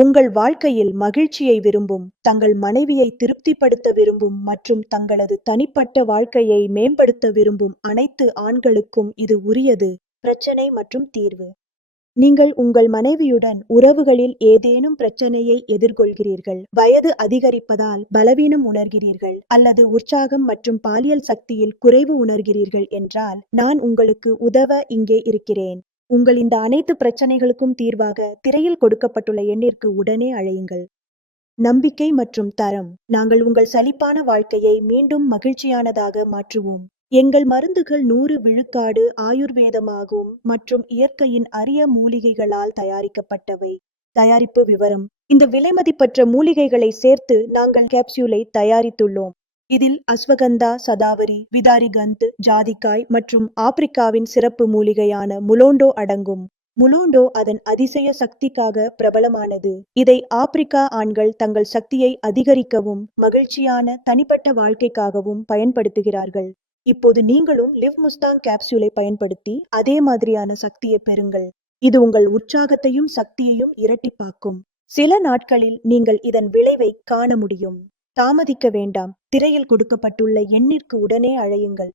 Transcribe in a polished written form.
உங்கள் வாழ்க்கையில் மகிழ்ச்சியை விரும்பும், தங்கள் மனைவியை திருப்திப்படுத்த விரும்பும் மற்றும் தங்களது தனிப்பட்ட வாழ்க்கையை மேம்படுத்த விரும்பும் அனைத்து ஆண்களுக்கும் இது உரியது. பிரச்சனை மற்றும் தீர்வு. நீங்கள் உங்கள் மனைவியுடன் உறவுகளில் ஏதேனும் பிரச்சனையை எதிர்கொள்கிறீர்கள், வயது அதிகரிப்பதால் பலவீனம் உணர்கிறீர்கள் அல்லது உற்சாகம் மற்றும் பாலியல் சக்தியில் குறைவு உணர்கிறீர்கள் என்றால், நான் உங்களுக்கு உதவ இங்கே இருக்கிறேன். உங்கள் இந்த அனைத்து பிரச்சனைகளுக்கும் தீர்வாக திரையில் கொடுக்கப்பட்டுள்ள எண்ணிற்கு உடனே அழையுங்கள். நம்பிக்கை மற்றும் தரம். நாங்கள் உங்கள் சலிப்பான வாழ்க்கையை மீண்டும் மகிழ்ச்சியானதாக மாற்றுவோம். எங்கள் மருந்துகள் 100 விழுக்காடு ஆயுர்வேதமாகும் மற்றும் இயற்கையின் அரிய மூலிகைகளால் தயாரிக்கப்பட்டவை. தயாரிப்பு விவரம். இந்த விலைமதிப்பற்ற மூலிகைகளை சேர்த்து நாங்கள் கேப்சூலை தயாரித்துள்ளோம். இதில் அஸ்வகந்தா, சதாவரி, விதாரிகந்த், ஜாதிக்காய் மற்றும் ஆப்பிரிக்காவின் சிறப்பு மூலிகையான முலோண்டோ அடங்கும். முலோண்டோ அதன் அதிசய சக்திக்காக பிரபலமானது. இதை ஆப்பிரிக்கா ஆண்கள் தங்கள் சக்தியை அதிகரிக்கவும் மகிழ்ச்சியான தனிப்பட்ட வாழ்க்கைக்காகவும் பயன்படுத்துகிறார்கள். இப்போது நீங்களும் லிவ் முஸ்தாங் கேப்சூலை பயன்படுத்தி அதே மாதிரியான சக்தியை பெறுங்கள். இது உங்கள் உற்சாகத்தையும் சக்தியையும் இரட்டிப்பாக்கும். சில நாட்களில் நீங்கள் இதன் விளைவை காண முடியும். தாமதிக்க வேண்டாம். திரையில் கொடுக்கப்பட்டுள்ள எண்ணிற்கு உடனே அழையுங்கள்.